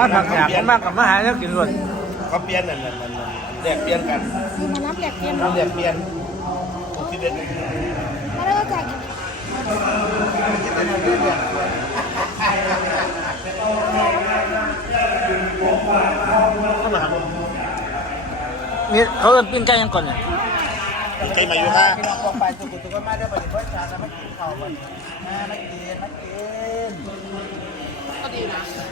อ่าผักอยากมากกับมาหาแล้วกินรวดเขาเปลี่ยนนั่นนั่นนั่นนั่นแลกเปลี่ยนกันคือมารับแหลกเกมทำแลกเปลี่ยนหกสิบเอ็ดมาแล้วก็จ่ายเข้ามาครับนี่เขาเอิ้นปิ้งไก่ยังก่อนเนี่ยใครมาอยู่ค่ะพี่น้องบอกไปสุกุตุก็มาได้บริโภคชาติไม่กินข้าวมันมาไม่กินไม่กิน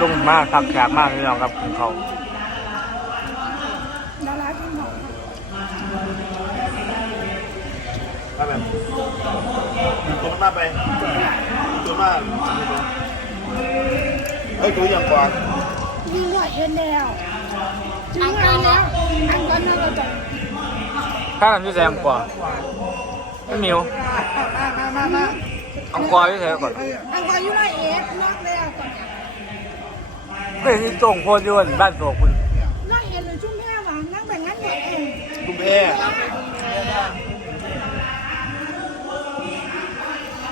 ลงมาผักอยากมากพี่น้องครับกินเขาวดารากินหอมมาแบบตัวมาไปตัวมาเฮ้ยตัวอย่างก่อนยิงหน่อยเย็นแล้วอังกันแล้วอังกันนั่นเราจะข้าวกันที่แซงกว่า ไม่มิวมามามามาเอากวาที่แซงก่อนอังกันอยู่ไรเอฟนอกแล้วก่อนไม่ที่ตรงโพดอยวนบ้านโศกคุณนอกเอฟเลยชุ่มแพ้หวานนั่งแต่งงานหมดเองตุ้มแพ้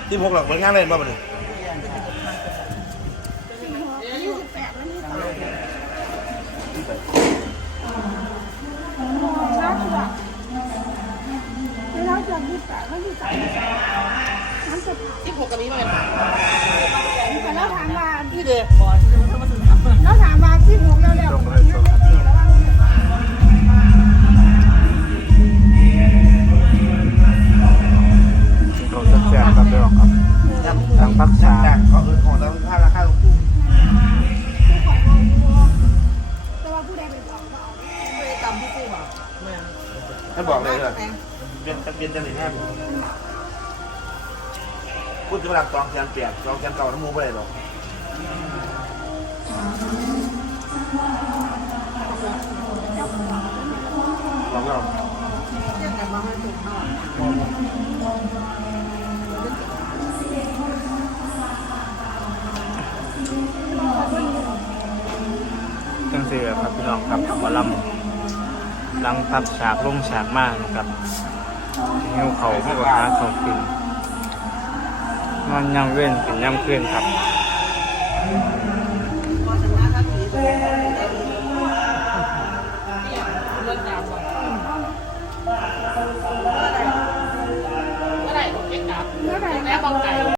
ที่พกหลักเป็นงานอะไรมาบ้างเนี่ยยี่ จะยี่สิบแปดแล้วยี่สิบแปดน้ำจะผ่านที่หกกับนี้มาเลยแต่แล้วถามว่าพี่เด็กบอลแล้วถามว่าที่หกแล้วแล้วแล้วว่าเราจะแซงกันไปหรอครับทางพักชาต่างเขาเออของเราค่าราคาลงทุนแต่ว่าผู้ใดเป็นของเขาไปตำพี่ปูบอกแม่ ท่านบอกเลยเหรอเปลี่ยนเปลี่ยนจังหวัดแน่พูดถึงหลักจองแคนเปลี่ยนจองแคนเก่าทั้งมูไปเลยหรอกลองลองเที่ยงกันมาให้ถูกเนาะจังเสือครับพี่น้องครับหมอลำ หลังพับฉากลงฉากมากนะครับหิวเขาไม่ก็หาเขากินนอนยังเว้นเป็นย่ำเคลื่อนครับ